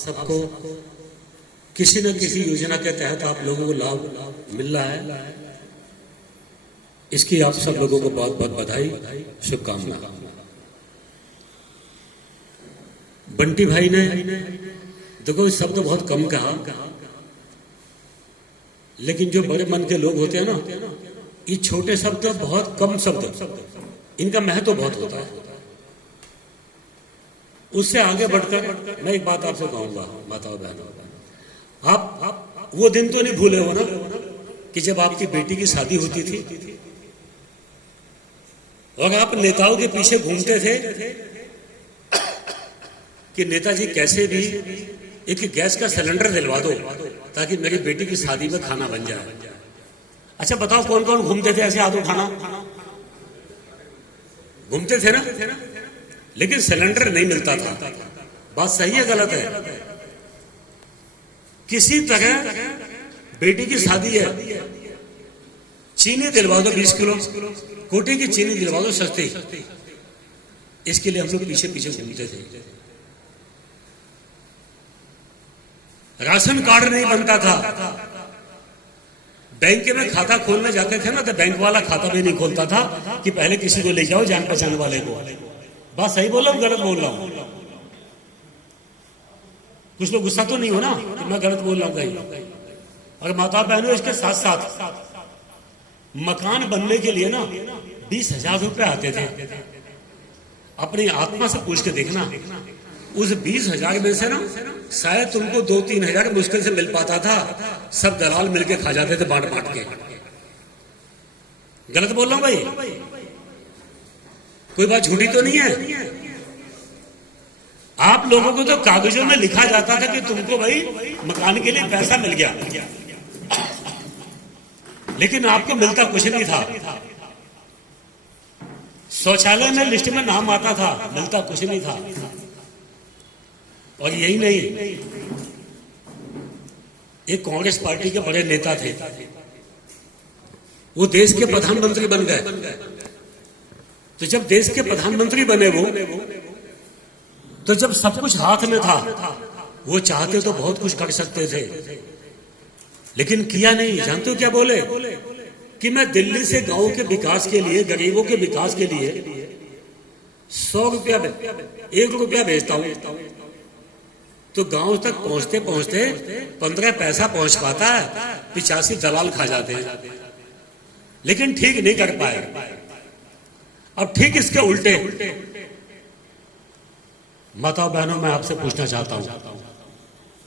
सबको किसी न किसी योजना के तहत आप लोगों को लाभ मिल रहा है। इसकी आप सब लोगों को बहुत बहुत बधाई, शुभकामना। बंटी भाई ने देखो इस शब्द बहुत कम कहा, लेकिन जो बड़े मन के लोग होते हैं ना, ये छोटे शब्द बहुत कम शब्द, इनका महत्व बहुत होता है। उससे आगे बढ़कर मैं एक बात आपसे कहूंगा, माताओं बहनों, आप वो दिन तो नहीं भूले हो ना कि जब आपकी बेटी की शादी होती थी और आप नेताओं के पीछे घूमते थे कि नेताजी कैसे भी एक गैस का सिलेंडर दिलवा दो ताकि मेरी बेटी की शादी में खाना बन जाए। अच्छा बताओ कौन कौन घूमते थे ऐसे आदो खाना? घूमते थे ना, लेकिन सिलेंडर नहीं मिलता था। बात सही है गलत है? किसी तरह बेटी की शादी है, चीनी दिलवा दो 20 किलो, कोटी की चीनी दिलवा दो सस्ती। इसके लिए हम लोग पीछे पीछे घूमते थे। राशन कार्ड नहीं बनता था, बैंक में खाता खोलने जाते थे ना तो बैंक वाला खाता भी नहीं खोलता था कि पहले किसी को ले जाओ जान पहचान वाले को। बात सही बोल रहा हूं गलत बोल रहा हूं? कुछ लोग गुस्सा तो नहीं हो ना कि मैं गलत बोल रहा हूं कहीं? और माता बहनों, इसके साथ साथ मकान बनने के लिए ना 20,000 रुपए आते थे। अपनी आत्मा से पूछ के देखना, उस 20,000 में से ना शायद तुमको 2-3 हजार मुश्किल से मिल पाता था। सब दलाल मिलके खा जाते थे बांट बांट के। गलत बोल रहा हूं भाई? कोई बात झूठी तो नहीं है? आप लोगों को तो कागजों में लिखा जाता था कि तुमको भाई मकान के लिए पैसा मिल गया, लेकिन आपको मिलता कुछ नहीं था। शौचालय में लिस्ट में नाम आता था, मिलता कुछ नहीं था। और यही नहीं, एक कांग्रेस पार्टी के बड़े नेता थे, वो देश के प्रधानमंत्री बन गए। तो जब देश के प्रधानमंत्री बने वो, तो जब सब कुछ हाथ में था, वो चाहते तो बहुत कुछ कर सकते थे, लेकिन किया नहीं। जानते हो क्या बोले? कि मैं दिल्ली से गांव के विकास के लिए, गरीबों के विकास के लिए 100 रुपया, 1 रुपया भेजता हूं, तो गांव तक पहुंचते पहुंचते 15 पैसा पहुंच पाता है, 85 दलाल खा जाते हैं। लेकिन ठीक नहीं कर पाए। अब ठीक इसके उल्टे, माताओं बहनों, मैं आपसे पूछना चाहता हूं,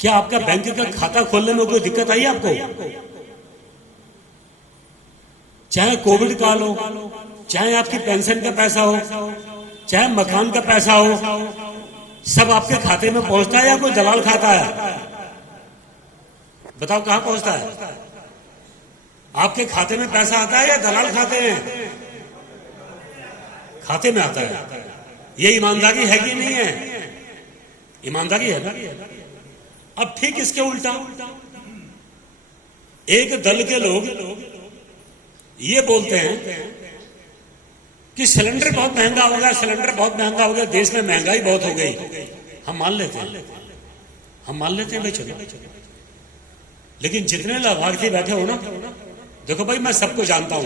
क्या आपका बैंक का खाता खोलने में कोई दिक्कत आई आपको? चाहे कोविड काल हो, चाहे आपकी पेंशन का पैसा हो, चाहे मकान का पैसा हो, सब आपके खाते में पहुंचता है या कोई दलाल खाता है? बताओ कहां पहुंचता है? आपके खाते में पैसा आता है या दलाल खाते हैं? खाते में आता है। ये ईमानदारी है कि नहीं है? ईमानदारी है ना? अब ठीक इसके उल्टा, एक दल के लोग ये बोलते हैं कि सिलेंडर बहुत महंगा हो गया, सिलेंडर बहुत महंगा हो गया, देश में महंगाई बहुत हो गई। हम मान लेते हैं, भाई चलो। लेकिन जितने लाभार्थी बैठे हो ना, देखो भाई मैं सबको जानता हूं।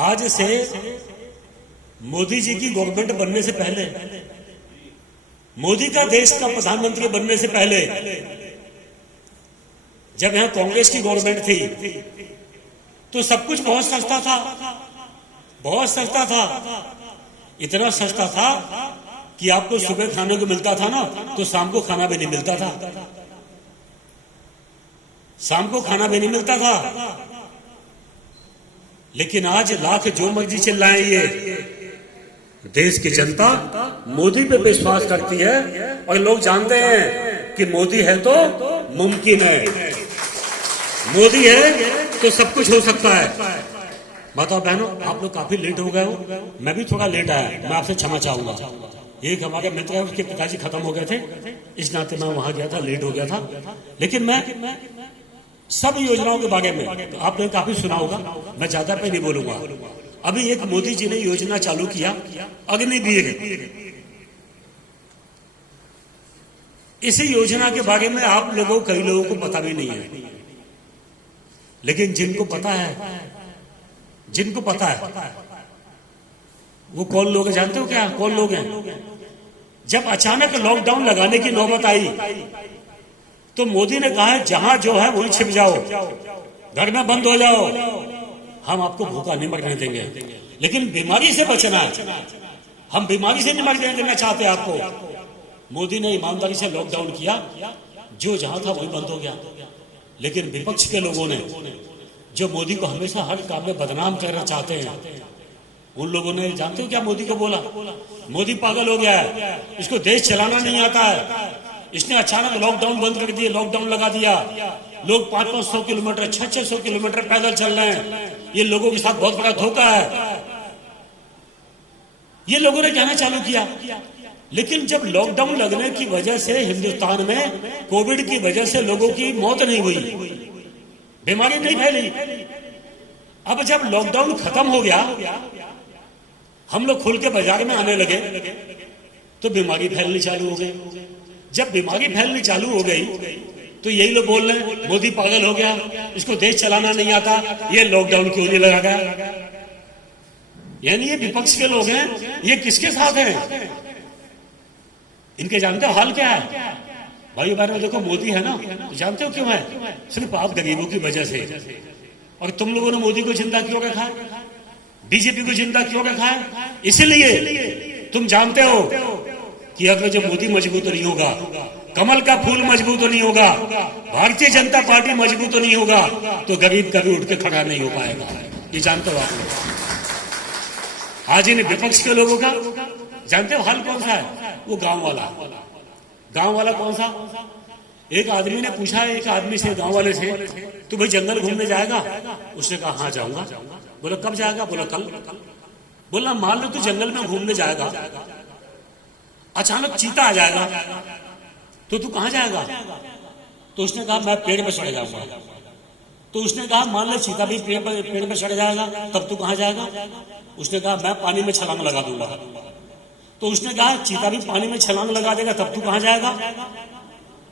आज से मोदी जी की गवर्नमेंट बनने से पहले, मोदी का देश का प्रधानमंत्री बनने से पहले, जब यहां कांग्रेस की गवर्नमेंट थी, तो सब कुछ बहुत सस्ता था, बहुत सस्ता था। इतना सस्ता था कि आपको सुबह खाने को मिलता था ना, तो शाम को खाना भी नहीं मिलता था। शाम को खाना भी नहीं मिलता था। लेकिन आज लाख जो मर्जी चिल्लाएं, ये देश की जनता मोदी पे विश्वास करती है और लोग जानते हैं कि मोदी है तो मुमकिन है, मोदी है तो सब कुछ हो सकता है। माताओं बहनों, आप लोग काफी लेट हो गए हो, मैं भी थोड़ा लेट आया, मैं आपसे क्षमा चाहूंगा। एक हमारे मित्र है, उसके पिताजी खत्म हो गए थे, इस नाते मैं वहां गया था, लेट हो गया था। लेकिन मैं सब योजनाओं के बारे में आपने काफी सुना होगा, मैं ज्यादा पे नहीं बोलूंगा। अभी एक मोदी जी ने योजना चालू किया, अग्निवीर। इसी योजना के बारे में आप लोगों, कई लोगों को पता भी नहीं है, लेकिन जिनको पता है वो कौन लोग हैं जानते हो क्या? कौन लोग हैं? जब अचानक लॉकडाउन लगाने की नौबत आई तो मोदी ने कहा है जहां जो है वहीं छिप जाओ, घर में बंद हो जाओ, हम आपको भूखा नहीं मरने देंगे, लेकिन बीमारी से बचना है, हम बीमारी से नहीं मरने देना चाहते आपको। मोदी ने ईमानदारी से लॉकडाउन किया, जो जहां था वहीं बंद हो गया। लेकिन विपक्ष के लोगों ने, जो मोदी को हमेशा हर काम में बदनाम करना चाहते हैं, उन लोगों ने जानते हो क्या मोदी को बोला? मोदी पागल हो गया है, इसको देश चलाना नहीं आता है, इसने अचानक लॉकडाउन बंद कर दिया, लॉकडाउन लगा दिया, लोग 500-500 किलोमीटर 600 किलोमीटर पैदल चल रहे हैं, ये लोगों के साथ बहुत बड़ा धोखा है, ये लोगों ने कहना चालू किया। लेकिन जब लॉकडाउन लगने की वजह से हिंदुस्तान में कोविड की वजह से लोगों की मौत नहीं हुई, बीमारी नहीं फैली, अब जब लॉकडाउन खत्म हो गया, हम लोग खुल के बाजार में आने लगे तो बीमारी फैलनी चालू हो गई। जब बीमारी फैलनी चालू हो गई तो यही लोग बोल रहे हैं मोदी पागल हो गया, इसको देश चलाना नहीं आता, ये लॉकडाउन क्यों नहीं लगा गया। यानी ये विपक्ष के लोग हैं, ये किसके साथ हैं? इनके जानते हो हाल क्या है? भाई बारे में देखो, मोदी है ना, जानते हो क्यों है? सिर्फ आप गरीबों की वजह से। और तुम लोगों ने मोदी को जिंदा क्यों रखा है, बीजेपी को जिंदा क्यों रखा है? इसलिए तुम जानते हो कि अगर जो मोदी मजबूत नहीं होगा, कमल का फूल मजबूत नहीं होगा, भारतीय जनता पार्टी मजबूत नहीं होगा, तो गरीब कभी उठ के खड़ा नहीं हो पाएगा। ये जानते हो आप लोग। आज इन विपक्ष के लोगों का जानते हो हाल कौन सा है? वो गांव वाला कौन सा? एक आदमी ने पूछा एक आदमी से, गांव वाले से, तू भाई जंगल घूमने जाएगा? उसने कहा हाँ जाऊंगा। बोला कब जाएगा? बोला कल। बोला मान लो तू जंगल में घूमने जाएगा, अचानक चीता आ जाएगा तो तू कहां जाएगा? तो उसने कहा मैं पेड़ पे चढ़ जाऊंगा। तो उसने कहा मान लो चीता भी पेड़ पे चढ़ जाएगा, तब तू कहां जाएगा? उसने कहा मैं पानी में छलांग लगा दूंगा। तो उसने कहा चीता भी पानी में छलांग लगा देगा, तब तू कहां जाएगा?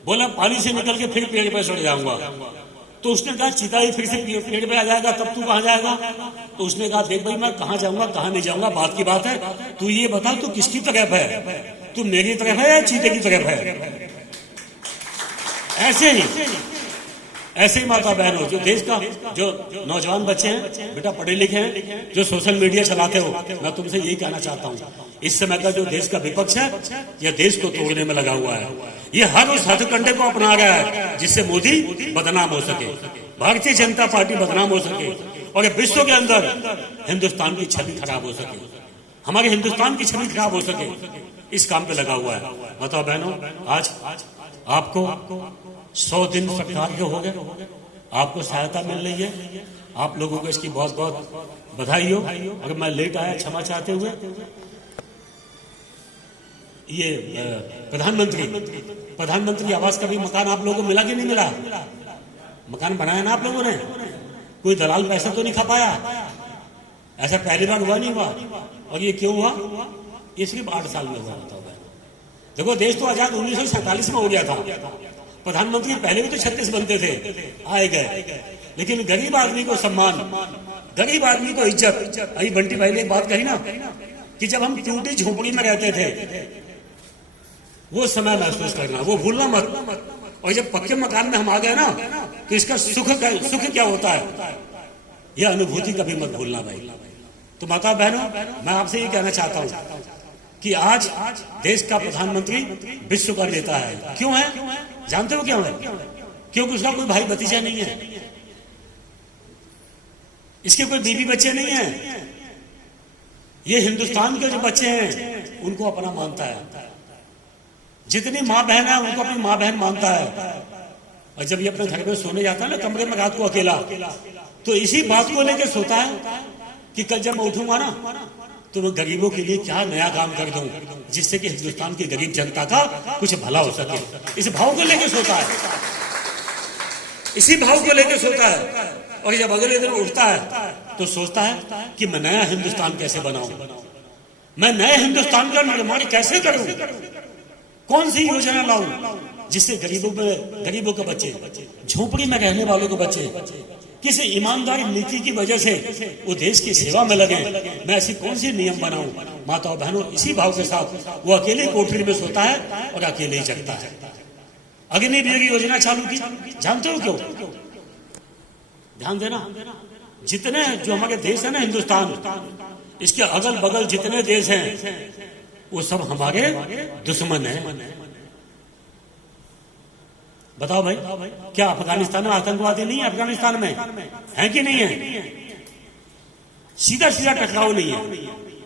बोला पानी से निकल के फिर पेड़ पे चढ़ जाऊंगा। तो उसने कहा चीता ही फिर से पेड़ पे आ जाएगा, तब तू कहां जाएगा? तो उसने कहा देख भाई मैं कहां जाऊंगा कहां नहीं जाऊंगा बात की बात है, तू ये बता तू किसकी तरफ है, तू मेरी तरफ है या चीते की तरफ है? ऐसे ही माता बहनों, जो देश का जो नौजवान बच्चे हैं, बेटा पढ़े लिखे हैं, जो सोशल मीडिया चलाते हो, मैं तुमसे यही कहना चाहता हूँ, इस समय का जो देश का विपक्ष है, यह देश को तोड़ने में लगा हुआ है। ये हर उस हथकंडे को अपना रहा है जिससे मोदी बदनाम हो सके, भारतीय जनता पार्टी बदनाम हो सके, और विश्व के अंदर हिंदुस्तान की छवि खराब हो सके, हमारे हिंदुस्तान की छवि खराब हो सके, इस काम पे लगा हुआ है। बताओ बहनों, आज आपको 100 दिन सरकार के हो गए, आपको सहायता मिल रही है, आप लोगों को इसकी बहुत बहुत बधाई हो। अगर मैं लेट आया क्षमा चाहते हुए। ये प्रधानमंत्री आवास का भी मकान आप लोगों को मिला कि नहीं मिला? मकान बनाया ना आप लोगों ने? कोई दलाल पैसा तो नहीं खा पाया? ऐसा पहली बार हुआ नहीं हुआ? और ये क्यों हुआ? ये सिर्फ 8 साल में हुआ। बताओ देखो, देश तो आजाद 1947 में हो गया था, प्रधानमंत्री पहले भी तो 36 बनते थे, आए गए, लेकिन गरीब आदमी को सम्मान, गरीब आदमी को इज्जत। अभी बंटी भाई ने एक बात कही ना कि जब हम टूटी झोपड़ी में रहते थे, वो समय महसूस करना, वो भूलना मत। और जब पक्के मकान में हम आ गए ना, तो इसका सुख क्या होता है, यह अनुभूति कभी मत भूलना भाई। तो माता बहनों, मैं आपसे ये कहना चाहता हूँ कि आज देश का प्रधानमंत्री विश्व का नेता है। क्यों है? जानते हो क्यों है? क्योंकि उसका कोई भाई भतीजा नहीं है, इसके कोई बीवी बच्चे नहीं है, ये हिंदुस्तान के जो बच्चे हैं उनको अपना मानता है। जितनी माँ बहन है उनको अपनी माँ बहन मानता है। और जब ये अपने घर में सोने जाता है ना, कमरे में रात को अकेला, तो इसी बात को लेकर सोता है कि कल जब मैं उठूंगा ना, तो मैं गरीबों के लिए क्या नया काम कर दूं जिससे कि हिंदुस्तान की गरीब जनता का कुछ भला हो सके। इस भाव को लेकर सोता है, इसी भाव को लेकर सोता है। और जब अगले दिन उठता है तो सोचता है कि मैं नया हिंदुस्तान कैसे बनाऊं, मैं नए हिंदुस्तान का निर्माण कैसे करूं, कौन सी योजना लाऊं, जिससे गरीबों के बच्चे, झोपड़ी में रहने वालों के बच्चे किसी ईमानदारी नीति की वजह से वो देश की सेवा में लगे। मैं ऐसी कौन सी नियम बनाऊं? माताओं बहनों, इसी भाव के साथ वो अकेले कोठरी में सोता है और अकेले ही जगता है। अग्निवीर योजना चालू की, जानते हो क्यों? ध्यान देना, जितने जो हमारे देश है ना हिंदुस्तान, इसके अगल बगल जितने देश हैं वो सब हमारे दुश्मन हैं। बताओ भाई, क्या अफगानिस्तान में आतंकवादी नहीं है? अफगानिस्तान में है कि नहीं है? सीधा सीधा टकराव नहीं है।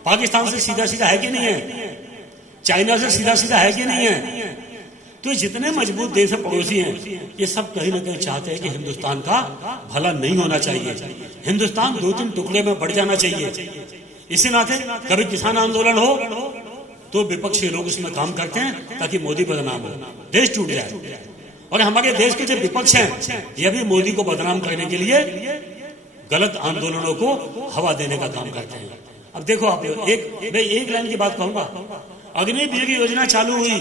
पाकिस्तान से सीधा सीधा है कि नहीं है? चाइना से सीधा सीधा है कि नहीं है? तो जितने मजबूत देश पड़ोसी हैं, ये सब कहीं ना कहीं चाहते हैं कि हिंदुस्तान का भला नहीं होना चाहिए, हिंदुस्तान 2-3 टुकड़े में बढ़ जाना चाहिए। इसी नाते कभी किसान आंदोलन हो तो विपक्षी लोग उसमें काम करते हैं ताकि मोदी बदनाम हो, देश टूट जाए। और हमारे देश के जो विपक्ष हैं, ये भी मोदी को बदनाम करने के लिए गलत आंदोलनों को हवा देने का काम करते हैं। अब देखो आप, एक लाइन की बात कहूंगा, अग्निवीर योजना चालू हुई,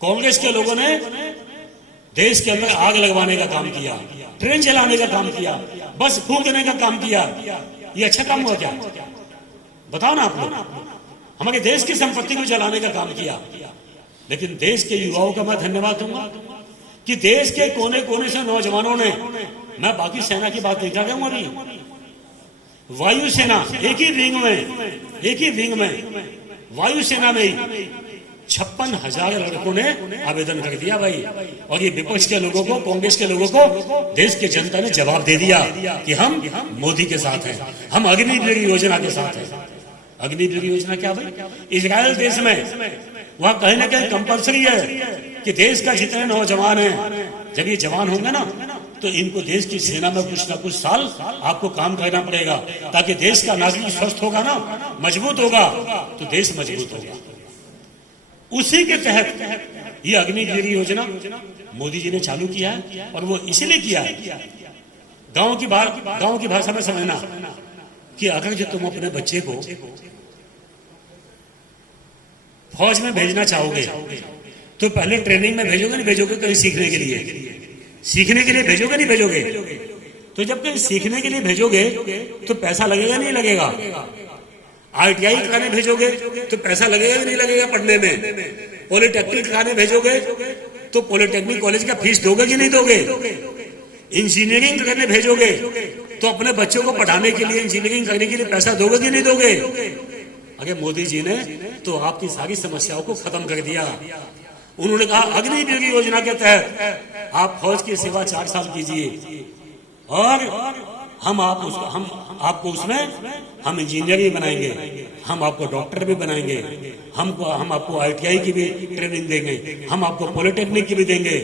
कांग्रेस के लोगों ने देश के अंदर आग लगवाने का काम किया, ट्रेन जलाने का काम किया, बस फूंकने का काम किया। ये अच्छा काम हुआ क्या? बताओ ना आप लोग। हमारे देश की संपत्ति को जलाने का काम किया। लेकिन देश के युवाओं का मैं धन्यवाद दूंगा कि देश के कोने कोने से नौजवानों ने, मैं बाकी सेना की बात नहीं कर रहा हूं, अभी वायुसेना एक ही विंग में वायुसेना में ही 56,000 लड़कों ने आवेदन कर दिया भाई। और ये विपक्ष के लोगों को, कांग्रेस के लोगों को देश की जनता ने जवाब दे दिया कि हम मोदी के साथ हैं, हम अग्निवीर योजना के साथ हैं। अग्निवीर योजना क्या भाई? इजराइल देश में वहां कहीं ना कहीं कंपलसरी है कि देश का जितने नौजवान हैं, जब ये जवान होंगे ना, तो इनको देश की सेना में कुछ ना कुछ साल आपको काम करना पड़ेगा, ताकि देश का नागरिक स्वस्थ होगा ना, मजबूत होगा, तो देश मजबूत होगा। उसी के तहत ये अग्निवीर योजना मोदी जी ने चालू किया है। और वो इसलिए किया है, गांव की भाषा में समझना कि अगर जो तुम अपने बच्चे को फौज में भेजना चाहोगे तो पहले ट्रेनिंग में भेजोगे, नहीं भेजोगे? कहीं सीखने के लिए भेजोगे, नहीं भेजोगे? तो जब कहीं सीखने के लिए भेजोगे तो पैसा लगेगा, नहीं लगेगा? ITI कराने भेजोगे तो पैसा लगेगा, नहीं लगेगा पढ़ने में? पॉलिटेक्निक कराने भेजोगे तो पॉलिटेक्निक कॉलेज का फीस दोगे कि नहीं दोगे? इंजीनियरिंग करने भेजोगे तो अपने बच्चों को पढ़ाने के लिए, इंजीनियरिंग करने के लिए पैसा दोगे कि नहीं दोगे? अगर मोदी जी ने तो आपकी सारी समस्याओं को खत्म कर दिया। उन्होंने कहा अग्निवीर योजना के तहत आप फौज की सेवा 4 साल कीजिए और हम आपको उसमें हम इंजीनियर भी बनाएंगे, हम आपको डॉक्टर भी बनाएंगे, हम आपको ITI की भी ट्रेनिंग देंगे, हम आपको पॉलिटेक्निक की भी देंगे,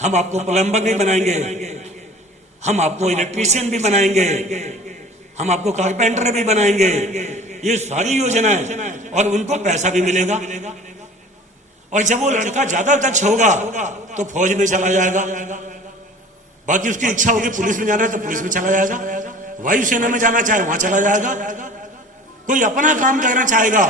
हम आपको प्लम्बर भी बनाएंगे, हम आपको इलेक्ट्रीशियन भी बनाएंगे, हम आपको कारपेंटर भी बनाएंगे। ये सारी योजनाएं, और उनको पैसा भी मिलेगा। और जब वो लड़का ज्यादा दक्ष होगा तो फौज में चला जाएगा, बाकी उसकी इच्छा होगी पुलिस में जाना है तो पुलिस में चला जाएगा, वायुसेना में जाना चाहे वहां चला जाएगा, कोई अपना काम करना चाहेगा